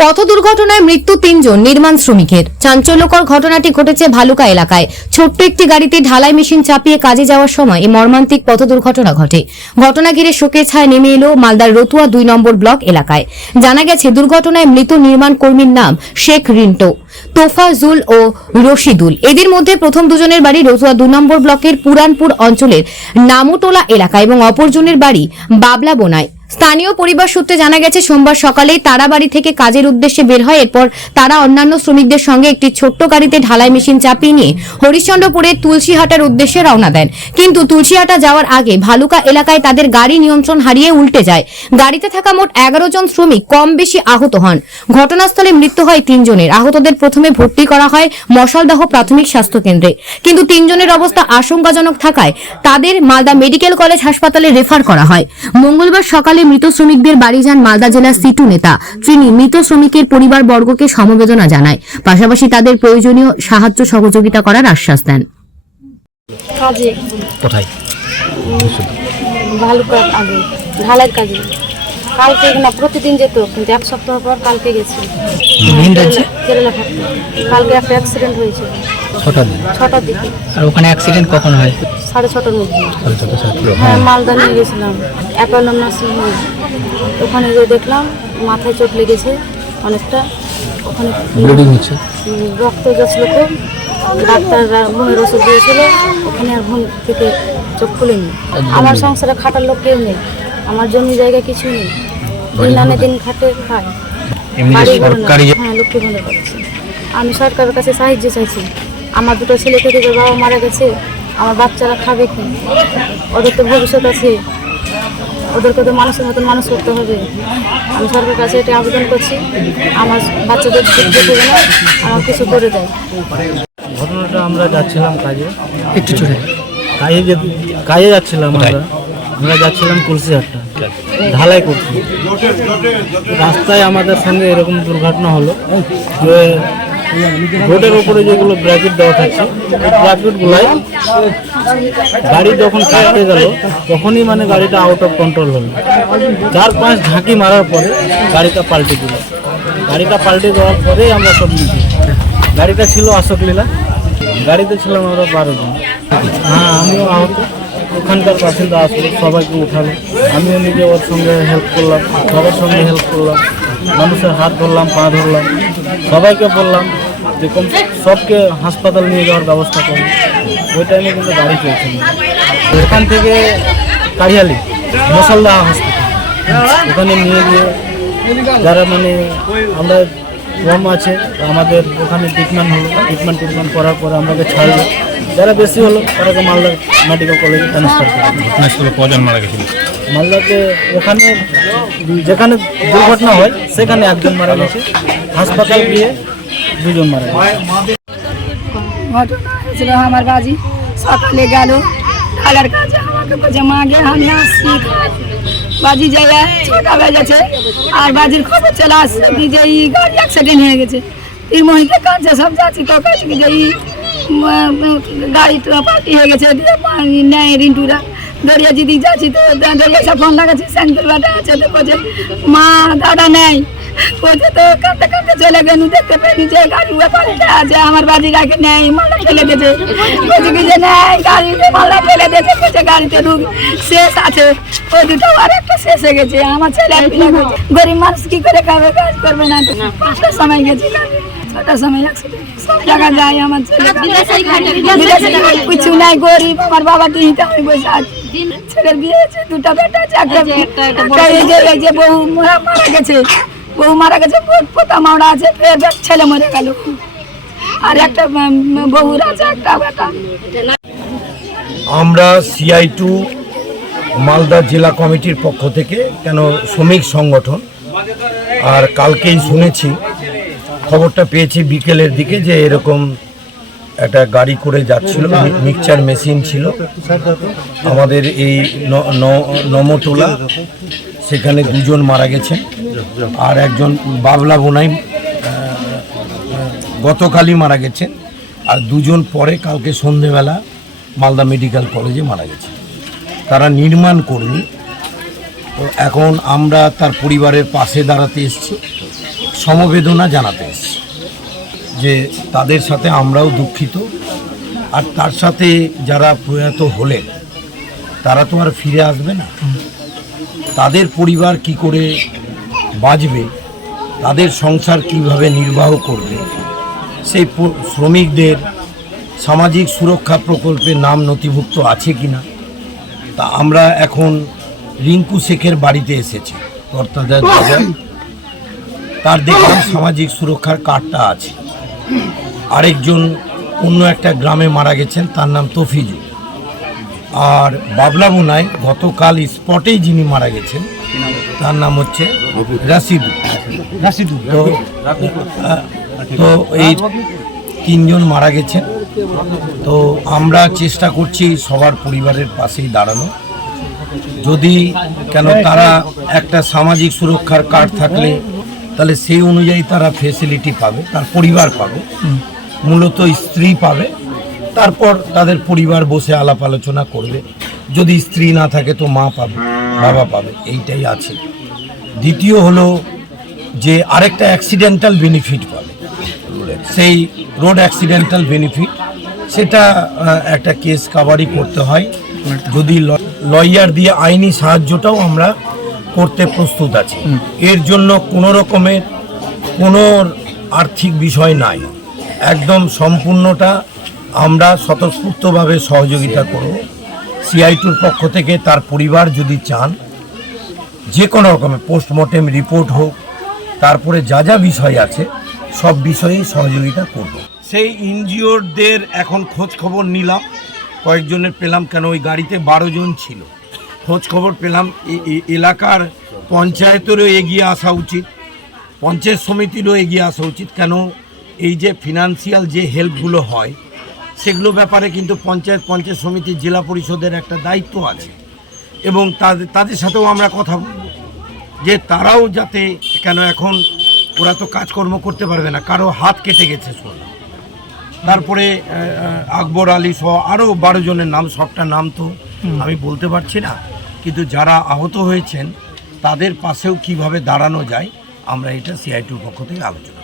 পথ দুর্ঘটনায় মৃত্যু 3 জন নির্মাণ শ্রমিকের। চাঞ্চল্যকর ঘটনাটি ঘটেছে ভালুকা এলাকায়। ছোট্ট একটি গাড়িতে ঢালাই মেশিন চাপিয়ে কাজে যাওয়ার সময় এই মর্মান্তিক পথ দুর্ঘটনা ঘটে। ঘটনা ঘিরে শোকের ছায়া নেমে এলো মালদার রতুয়া 2 নম্বর ব্লক এলাকায়। জানা গেছে দুর্ঘটনায় মৃত নির্মাণ কর্মীর নাম শেখ রিন্টো, তোফাজুল ও রশিদুল। এদের মধ্যে প্রথম দুজনের বাড়ি রতুয়া 2 নম্বর ব্লকের পুরানপুর অঞ্চলের নামটোলা এলাকায় এবং অপরজনের বাড়ি বাবলা বোনায়। স্থানীয় পরিবার সূত্রে জানা গেছে সোমবার সকালেই তারা বাড়ি থেকে কাজের উদ্দেশ্যে বের হয়। এরপর তারা অন্যান্য শ্রমিকদের সঙ্গে একটি ছোট্ট গাড়িতে ঢালাই মেশিন চাপিয়ে নিয়ে হরিশ্চন্দ্রপুরের তুলসীহাটার উদ্দেশ্যে রওনা দেন। কিন্তু তুলসীহাটা যাওয়ার আগে ভালুকা এলাকায় তাদের গাড়ি নিয়ন্ত্রণ হারিয়ে উল্টে যায়। গাড়িতে থাকা মোট 11 জন শ্রমিক কম বেশি আহত হন। ঘটনাস্থলে মৃত্যু হয় 3 জনের। আহতদের প্রথমে ভর্তি করা হয় মশালদাহ প্রাথমিক স্বাস্থ্য কেন্দ্রে, কিন্তু 3 জনের অবস্থা আশঙ্কাজনক থাকায় তাদের মালদা মেডিকেল কলেজ হাসপাতালে রেফার করা হয়। মঙ্গলবার সকালে মৃত শ্রমিকদের বাড়ি যান মালদা জেলার সিটু নেতা। তিনি মৃত শ্রমিকের পরিবার বর্গকে সমবেদনা জানায়, পাশাপাশি তাদের প্রয়োজনীয় সাহায্য সহযোগিতা করার আশ্বাস দেন। কাজে কোথায়? ভালুকার আগে ঢালাই কাজে কালকে না প্রতিদিন যেত, কিন্তু 1 সপ্তাহ পর কালকে গেছে কেরালা থাকতো। কালকে একটা অ্যাক্সিডেন্ট হয়েছে 6টার দিকে। আর ওখানে অ্যাক্সিডেন্ট কখন হয়? 6:30টার মধ্যে। হ্যাঁ, মালদা নিয়ে গেছিলাম অ্যাপোলো নার্সিং হোম। ওখানে গিয়ে দেখলাম মাথায় চোট লেগেছে অনেকটা, ওখানে ব্লিডিং হচ্ছে, রক্ত যাচ্ছিল খুব। ডাক্তাররা ঘুমের ওষুধ দিয়েছিল, ওখানে আর ঘুম থেকে চোখ খুলেনি। আমার সংসারে খাটার লোক কেউ নেই, আমার জমি জায়গা কিছু নেই, দিন আনে দিন খাটে খায়। হ্যাঁ, লক্ষ্মী ভাণ্ডার পাচ্ছি। আমি সরকারের কাছে সাহায্য চাইছি। আমার 2টো ছেলে থেকে বাবা মারা গেছে, আমার বাচ্চারা খাবে কি? ওদের তো ভবিষ্যৎ আছে, ওদেরকে তো মানুষের মতন মানুষ করতে হবে। আমি সরকারের কাছে এটা আবেদন করছি, আমার বাচ্চাদের দেখবে না, আমার কিছু করে দেয়। ঘটনাটা আমরা যাচ্ছিলাম কাজে, একটু চলে কাজে যাচ্ছিলাম আমরা যাচ্ছিলাম তুলসীহাটটা ঢালাই করছি। রাস্তায় আমাদের সঙ্গে এরকম দুর্ঘটনা হলো যে রোডের ওপরে যেগুলো ব্র্যাকেট দেওয়া থাকছে, ব্র্যাকেটগুলাই গাড়ি যখন কাটতে গেল তখনই মানে গাড়িটা আউট অফ কন্ট্রোল হলো। 4-5 ঝাঁকি মারার পরে গাড়িটা পাল্টে দিল। গাড়িটা পাল্টে দেওয়ার পরেই আমরা সব নিয়েছি। গাড়িটা ছিল অশোক লীলা, গাড়িতে ছিলাম আমরা 12 জন। হ্যাঁ, আমিও আহত। ওখানকার বাসিন্দা আসলো, সবাইকে উঠালো। আমিও নিজে ওর সঙ্গে হেল্প করলাম, সবার সঙ্গে হেল্প করলাম, মানুষের হাত ধরলাম, পা ধরলাম, সবাইকে বললাম যে সবকে হাসপাতাল নিয়ে যাওয়ার ব্যবস্থা করুন। ওই টাইমে কিন্তু গাড়ি চলছিল। এখান থেকে কাহিয়ালি মশালদাহ হসপিটাল, ওখানে নিয়ে গিয়ে যারা মানে আমরা কম আছে আমাদের ওখানে ট্রিটমেন্ট হলো। ট্রিটমেন্ট করার পরে আমাকে ছাড়লো। যারা বেশি হলো তারাকে মালদা মেডিকেল কলেজে ট্রান্সফার করে। কজন মারা গেছিল? মালদাতে ওখানে যেখানে দুর্ঘটনা হয় সেখানে 1 জন মারা গেছে, হাসপাতাল গিয়ে 2 জন মারা গেছে। ঘটনা হয়েছিল আমার বাজি সকালে গেল ঢালার কাজে, আমাকে বলছে মা গে আমি আসছি। বাজি জায়গায় 6টা বেজেছে আর বাজির খবর চলে আসছে কি যে এই গাড়ি অ্যাক্সিডেন্ট হয়ে গেছে। এই মহিলা কাজে সব যাচ্ছি তো কাছে কি যে গাড়িটা পাল্টি হয়ে গেছে। নেয় রিন্টুরা দরিয়া যদি যাচ্ছি তো দরিয়া সব ফোন লাগাচ্ছি, স্যান্ডেল বাটা আছে তো বলছে মা দাদা নেই, বলছে তো কাঁদতে কাঁদতে চলে গেল। দেখতে পেলি যে গাড়ি পাল্টে আছে, আমার বাজি গাড়ি নেই, মালটা ফেলে দিয়েছে। বলছে কি যে নেই গাড়ি মালটা ফেলে দিয়েছে, বলছে গাড়িতে রুগ শেষ আছে। ওই দুটো আর একটা শেষ হয়ে গেছে। আমার ছেলে গরিব মানুষ কি করে খাবে, কাজ করবে না। 5টার সময় গেছি, 6টার সময় সব জায়গা যায়। আমার ছেলে কিছু নাই, গরিব। আমার বাবা দিহিতে আমি বসে আছি। ছেলের বিয়ে হয়েছে, 2টা বেটা আছে, একটা যে বউ মারা গেছে, পোতা মাওড়া আছে, ফের ছেলে মরে গেল। আর একটা বহুর আছে, একটা বেটা। আমরা CI2 মালদা জেলা কমিটির পক্ষ থেকে কেন শ্রমিক সংগঠন, আর কালকেই শুনেছি, খবরটা পেয়েছি বিকেলের দিকে যে এরকম একটা গাড়ি করে যাচ্ছিল, মিক্সচার মেশিন ছিল আমাদের এই নমটোলা, সেখানে 2 জন মারা গেছেন। আর একজন বাবলা বোনাই গতকালই মারা গেছেন। আর 2 জন পরে কালকে সন্ধেবেলা মালদা মেডিকেল কলেজে মারা গেছে। তারা নির্মাণ কর্মী। তো এখন আমরা তার পরিবারের পাশে দাঁড়াতে এসেছি। সমবেদনা জানাতে এসেছি যে তাদের সাথে আমরাও দুঃখিত। আর তার সাথে যারা প্রয়াত হলেন তারা তো আর ফিরে আসবে না, তাদের পরিবার কি করে বাঁচবে, তাদের সংসার কিভাবে নির্বাহ করবে, সেই শ্রমিকদের সামাজিক সুরক্ষা প্রকল্পে নাম নথিভুক্ত আছে কিনা। তা আমরা এখন রিঙ্কু শেখের বাড়িতে এসেছি কর্তাদের বাজার, তার দেখলাম সামাজিক সুরক্ষার কার্ডটা আছে। আরেকজন অন্য একটা গ্রামে মারা গেছেন, তার নাম তফিজুল। আর বাবলা বোনায় গতকাল স্পটেই যিনি মারা গেছেন তার নাম হচ্ছে রাশিদুল। তো এই তিনজন মারা গেছেন। তো আমরা চেষ্টা করছি সবার পরিবারের পাশেই দাঁড়ানো। যদি কেন তারা একটা সামাজিক সুরক্ষার কার্ড থাকলে তাহলে সেই অনুযায়ী তারা ফেসিলিটি পাবে, তার পরিবার পাবে, মূলত স্ত্রী পাবে। তারপর তাদের পরিবার বসে আলাপ আলোচনা করবে। যদি স্ত্রী না থাকে তো মা পাবে, বাবা পাবে, এইটাই আছে। দ্বিতীয় হলো যে আরেকটা অ্যাক্সিডেন্টাল বেনিফিট পাবে, সেই রোড অ্যাক্সিডেন্টাল বেনিফিট, সেটা একটা কেস কাভারি করতে হয়। যদি লয়ার দিয়ে আইনি সাহায্যটাও আমরা করতে প্রস্তুত আছি। এর জন্য কোনো রকমের কোনো আর্থিক বিষয় নাই, একদম সম্পূর্ণটা আমরা স্বতঃস্ফূর্তভাবে সহযোগিতা করব। সিআইটুর পক্ষ থেকে তার পরিবার যদি চান যে কোনো রকমের পোস্টমর্টেম রিপোর্ট হোক, তারপরে যা যা বিষয় আছে সব বিষয়েই সহযোগিতা করব। সেই ইনজিওরদের এখন খোঁজ খবর নিলাম, কয়েকজনের পেলাম, কেন ওই গাড়িতে 12 জন ছিল। খোঁজ খবর পেলাম এলাকার পঞ্চায়েতেরও এগিয়ে আসা উচিত, পঞ্চায়েত সমিতিরও এগিয়ে আসা উচিত। কেন এই যে ফিনান্সিয়াল যে হেল্পগুলো হয় সেগুলো ব্যাপারে কিন্তু পঞ্চায়েত সমিতি, জেলা পরিষদের একটা দায়িত্ব আছে। এবং তাদের সাথেও আমরা কথা বলব যে তারাও যাতে, কেন এখন ওরা তো কাজকর্ম করতে পারবে না, কারো হাত কেটে গেছে শুনলাম। তারপরে আকবর আলী সহ আরও 12 জনের নাম, সবটা নাম তো আমি বলতে পারছি না, কিন্তু যারা আহত হয়েছেন তাদের পাশেও কিভাবে দাঁড়ানো যায় আমরা এটা সিআইটির পক্ষ থেকে আলোচনা